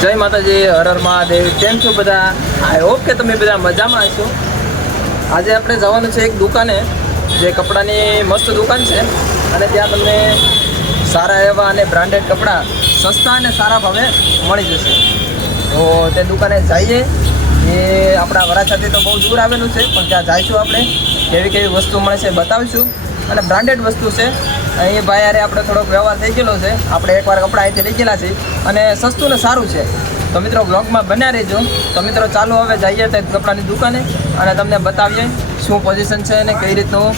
જય માતાજી, હર હર મહાદેવ. કેમ છો બધા? આઈ હોપ કે તમે બધા મજામાં હશો. આજે આપણે જવાનું છે એક દુકાને, જે કપડાની મસ્ત દુકાન છે અને ત્યાં તમને સારા એવા અને બ્રાન્ડેડ કપડાં સસ્તા અને સારા ભાવે મળી જશે. તો તે દુકાને જઈએ. એ આપણા વરાછાથી તો બહુ દૂર આવેલું છે, પણ ત્યાં જઈશું આપણે. કેવી કેવી વસ્તુ મળે છે બતાવીશું અને બ્રાન્ડેડ વસ્તુ છે. અહીં ભાઈ યારે આપણે થોડોક વ્યવહાર થઈ ગયેલો છે. આપણે એકવાર કપડાં અહીંથી લઈ ગયેલા છે અને સસ્તું ને સારું છે. તો મિત્રો બ્લોગમાં બન્યા રહેજો. તો મિત્રો ચાલો હવે જઈએ તે કપડાની દુકાને અને તમને બતાવીએ શું પોઝિશન છે અને કઈ રીતનું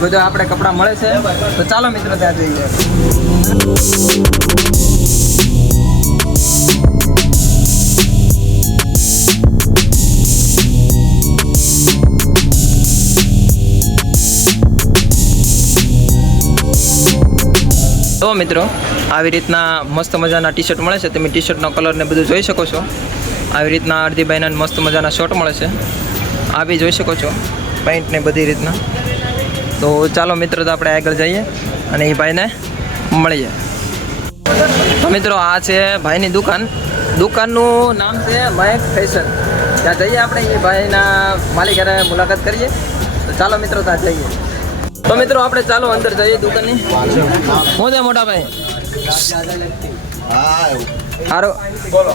બધું આપણે કપડાં મળે છે. તો ચાલો મિત્રો ત્યાં જઈએ. તો મિત્રો આવી રીતના મસ્ત મજાના ટી શર્ટ મળે છે. તમે ટી શર્ટનો કલર ને બધું જોઈ શકો છો. આવી રીતના અડધી બાયના મસ્ત મજાના શર્ટ મળે છે. આ બી જોઈ શકો છો, પેન્ટ ને બધી રીતના. તો ચાલો મિત્રો તો આપણે આગળ જઈએ અને એ ભાઈને મળીએ. તો મિત્રો આ છે ભાઈની દુકાન. દુકાનનું નામ છે મહેક ફેશન. ત્યાં જઈએ આપણે એ ભાઈના માલિક હારે મુલાકાત કરીએ. તો ચાલો મિત્રો ત્યાં જઈએ. તો મિત્રો આપણે ચાલો અંદર જઈએ દુકાનની. હું છે મોટા ભાઈ? સારો બોલો.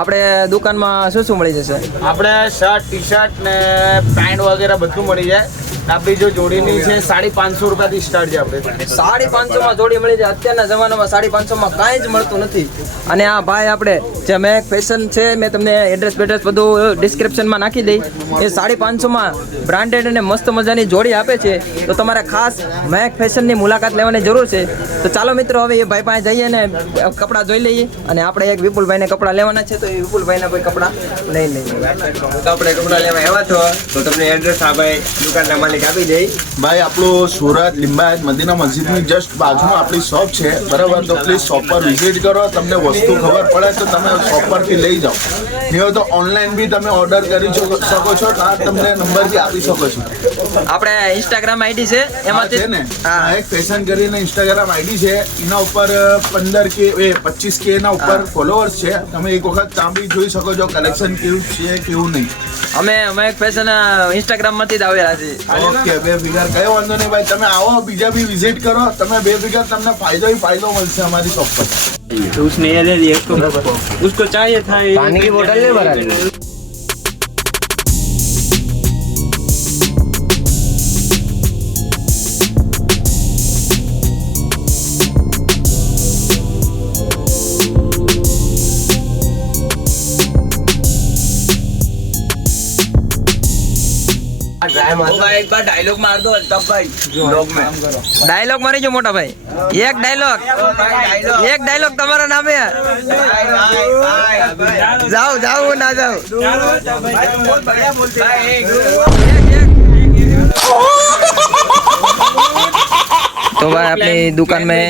આપણે દુકાનમાં શું શું મળી જશે? આપણે શર્ટ, ટી શર્ટ ને પેન્ટ વગેરે બધું મળી જાય. આપણી જો જોડીની છે 550 રૂપિયાથી સ્ટાર્ટ છે. આપણે 550 માં જોડી મળી જાય. અત્યારના જમાનામાં 550 માં કાંઈ જ મળતું નથી. અને આ ભાઈ આપણે જે મેક ફેશન છે, મેં તમને એડ્રેસ બધું ડિસ્ક્રિપ્શનમાં નાખી દઈ. એ 550 માં બ્રાન્ડેડ અને મસ્ત મજાની જોડી આપે છે. તો તમારે ખાસ મેક ફેશનની મુલાકાત લેવાની જરૂર છે. તો ચાલો મિત્રો હવે એ ભાઈ પાસે જઈએ ને કપડાં જોઈ લઈએ. અને આપણે એક વિપુલભાઈને કપડાં લેવાના છે, તો એ વિપુલભાઈના કોઈ કપડાં લઈ લઈએ. તો આપણે કપડાં લેવા આવ્યા છો તો તમને એડ્રેસ આ ભાઈ દુકાનના માલિક આપી દઈ. ભાઈ આપણું સુરત લિંબાયત મદીના મસ્જિદની જસ્ટ બાજુમાં આપણી શોપ છે, બરાબર? તો પ્લીઝ શોપ પર વિઝિટ કરો. તમને વસ્તુ ખબર પડે તો તમે શોપ પરથી લઈ જાઓ. નહીં હોય તો ઓનલાઈન બી તમે ઓર્ડર કરી શકો છો. આ તમને નંબરથી આપી શકો છો. આપણે ઇન્સ્ટાગ્રામ આઈડી છે એમાંથી છે ને, હા, એક ફેશન કરીને ઇન્સ્ટાગ્રામ આઈડી છે. એના ઉપર 25K ના ઉપર ફોલોઅર્સ છે. તમે એક વખત ત્યાં બી જોઈ શકો છો કલેક્શન કેવું છે કેવું નહીં. અમે એક ફેશન ઇન્સ્ટાગ્રામમાંથી જ આવેલા છીએ. ઓકે, 2 ફિગર કયો વાંધો નહીં ભાઈ. તમે આવો, બીજા બી વિઝિટ કરો. તમે 2 ફિગર તમને ફાયદો મળશે અમારી શોપ પર. तो उसने ये ले लिया उसको चाहिए था पानी की बोतल ले भरा एक बार डायलॉग मार दो अल्ताफ भाई ब्लॉग में ડાયલોગ મારી જો મોટા ભાઈ. એક ડાયલોગ તમારા નામે. જાઓ ના જાઓ. तो भाई अपनी दुकान में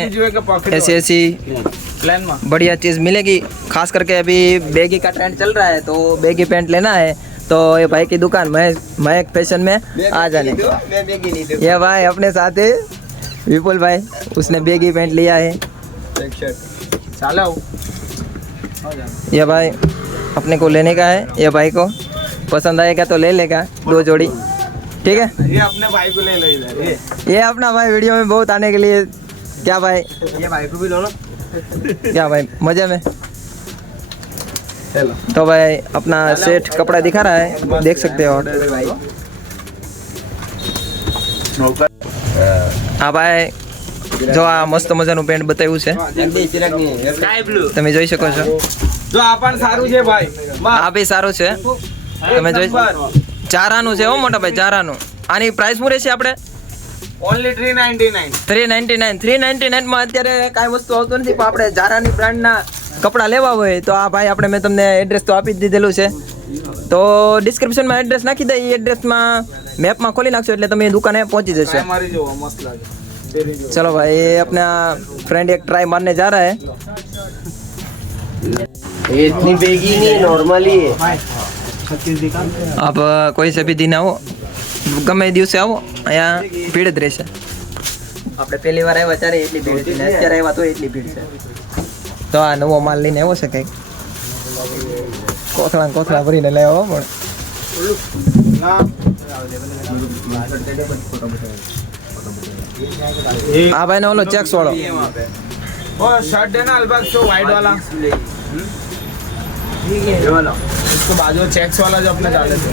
ऐसी बढ़िया चीज़ मिलेगी. खास करके अभी बैगी का ट्रेंड चल रहा है, तो बैगी पैंट लेना है तो ये भाई की दुकान महक फैशन में आ जाने. ये भाई अपने साथ है विपुल भाई, उसने बैगी पैंट लिया है. ये भाई अपने को लेने का है. ये भाई को पसंद आएगा तो ले लेगा 2 जोड़ी. ठीक है, ये अपने भाई को ले लो इधर. ये अपना भाई वीडियो में बहुत आने के लिए. क्या भाई? ये भाई को भी लो ना. क्या भाई मजे में? तो भाई अपना सेठ कपड़ा दिखा रहा है, देख सकते हो. હા ભાઈ, જો આ મસ્ત મજાનું પેન્ટ બતાવ્યું છે, સ્કાય બ્લુ તમે જોઈ શકો છો. જો આ પણ સારું છે ભાઈ. આ બી સારું છે, તમે જોઈ. ચારાનું છે હો મોટા ભાઈ, ચારાનું. આની પ્રાઇસ શું રહેશે આપણે? ઓનલી 399. 399 માં અત્યારે કાંઈ વસ્તુ આવતું નથી, પણ આપણે જારાની બ્રાન્ડના કપડાં લેવા હોય તો આ ભાઈ આપણે મેં તમને એડ્રેસ તો આપી જ દીધેલું છે. તો ડિસ્ક્રિપ્શનમાં એડ્રેસ નાખી દઈએ. એ એડ્રેસમાં મેપમાં ખોલી નાખશો એટલે તમે દુકાને પહોંચી જશો. हमारी जो मस्त लगे. चलो भाई, ये अपना फ्रेंड एक ट्राई मारने जा रहा है. ये इतनी बेगी नहीं, नॉर्मली है. आप कोई से भी दिन आओ, ગમે દિવસે આવો, અહીંયા ભીડ જ રહેશે. આપણે પહેલી વાર આવ્યા ત્યારે એટલી ભીડ હતી ને અત્યારે આવ્યા તો એટલી ભીડ છે. તો આ નવો માલ લઈને આવ્યો છે કંઈક. કોથળા ભરીને લેવો પણ આ ભાઈ ને ઓલો ચેક્સ વાળો वो शर्ट है ना अलबाग जो वाइट वाला इसको बाजू चेक्स वाला जो अपने डाले थे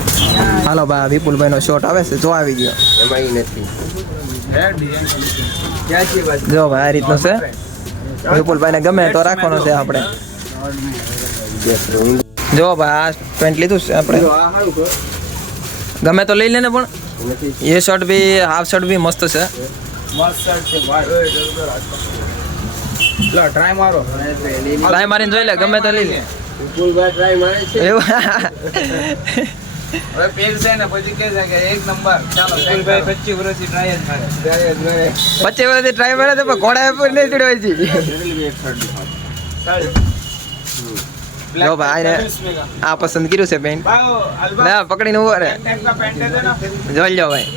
હાલો ભાઈ વિપુલભાઈ નો શોટ આવે છે જો આવી ગયો એમાં ઈ નથી है डिजाइन ક્યાં છે બાજુ જો ભાઈ આ રીતનું છે વિપુલભાઈ ને ગમે તો રાખવાનો છે આપણે જો ભાઈ આ પેન્ટ લીધું છે આપણે આ હારું કર ગમે તો લઈ લે ને પણ એ શર્ટ બી હાફ શર્ટ બી મસ્ત છે मस्त शर्ट है वाइट लो ट्राई मारो ટ્રાય મારીને જોઈ લે ગમે તો લઈ લે વિપુલભાઈ ટ્રાય મારે છે એવું હવે પેલ છે ને પછી કે છે કે એક નંબર ચાલો વિપુલભાઈ 25 વર્ષથી ટ્રાય જ મારે ટ્રાય જ મારે 25 વર્ષથી ટ્રાય મારે તો પણ ઘોડા પર નહીં ચડવાય છે જો ભાઈ ને આ પસંદ કર્યું છે પેન્ટ भाई अलबाग ના પકડીને ઉભો રે टाइप का पैंट है ना જોઈ લો ભાઈ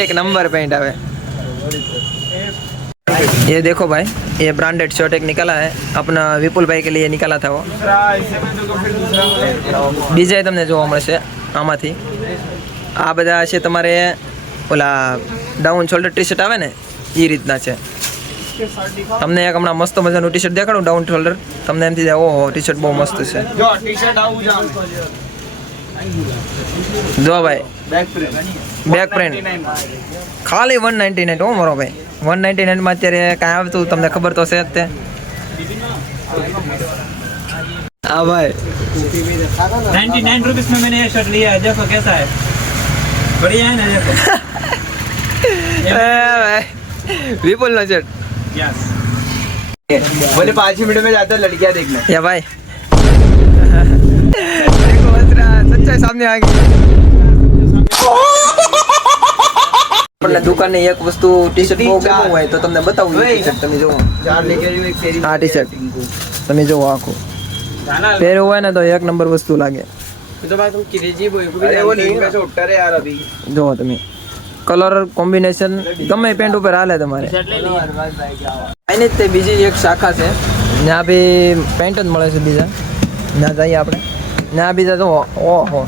एक नंबर पेंट आवे ये देखो भाई ये ब्रांडेड शर्ट एक निकाला है अपना विपुल भाई के लिए निकाला था वो दूसरा इसे में तो फिर दूसरा मिले બીજા તમને જોવા મળશે આમાંથી આ બધા છે તમારે ઓલા ડાઉન શોલ્ડર ટી શર્ટ આવે ને એ રીતના છે તમને એક હમણાં મસ્ત મજાનું ટી શર્ટ દેખાડું ડાઉન શોલ્ડર તમને એમથી થાય ઓહો ટી શર્ટ બહુ મસ્ત છે जो टी-शर्ट आऊ जाओ જો ભાઈ बैक प्रिंट બેક પ્રિન્ટ ખાલી 199 હો મારો ભાઈ 199 માં અત્યારે કાંઈ આવતું તમને ખબર તો છે જ તે હા ભાઈ 99 रुपीस में मैंने ये शर्ट लिया है देखो कैसा है बढ़िया है ना देखो विपुल नो शर्ट यस बोले 5 मिनट में जाता लड़कियां देखना या भाई देखो असरा सच्चाई सामने आ गई આપણે દુકાનની એક વસ્તુ ટી શર્ટ બહુ ગમવું હોય તો તમને બતાવું ટી શર્ટ તમે જુઓ चार लेके जो एक तेरी આ ટી શર્ટ તમે જુઓ આખું પહેર્યું હોય ને તો એક નંબર વસ્તુ લાગે तो भाई तुम क्रेजी बॉय को भी वो नहीं वैसे उठा रहे यार अभी જુઓ તમે કલર કોમ્બિનેશન ગમે પેન્ટ ઉપર હાલે તમારે એની જ તે બીજી એક શાખા છે ત્યાં બી પેન્ટ જ મળે છે બીજા ત્યાં જઈએ આપણે ત્યાં બીજા તો ઓહો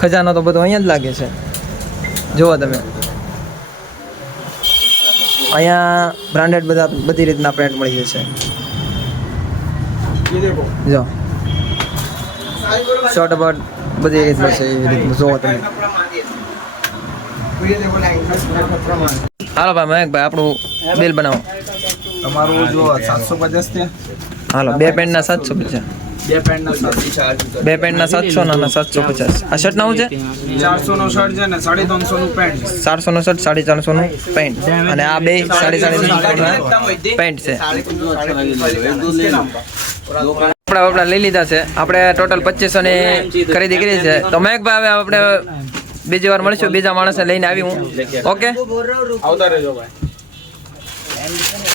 ખજાનો તો બધો અહીંયા જ લાગે છે જુઓ તમે અહીંયા બ્રાન્ડેડ બધી રીતના પેન્ટ મળી જશે જો શર્ટ બર્ટ બધી રીતનું છે એવી રીતનું જુઓ તમે ये देखो लाइन में कपड़ा मार હાલો ભાઈ મયંકભાઈ આપણું બિલ બનાવો તમારું જો 750 છે હાલો બે પેન્ટના 750 બે પેન્ટ ના 2 પેન્ટના 700 ના 750 આ શર્ટ ના છે 400 નો શર્ટ છે ને 350 નું પેન્ટ 400 નો શર્ટ 450 નું પેન્ટ અને આ બે 450 પેન્ટ છે આપણે લઈ લીધા છે આપણે ટોટલ 2500 ની ખરીદી કરી છે તો મયંકભાઈ હવે આપણે બીજી વાર મળીશું બીજા માણસને લઈને આવી હું ઓકે આવતા રહેજો ભાઈ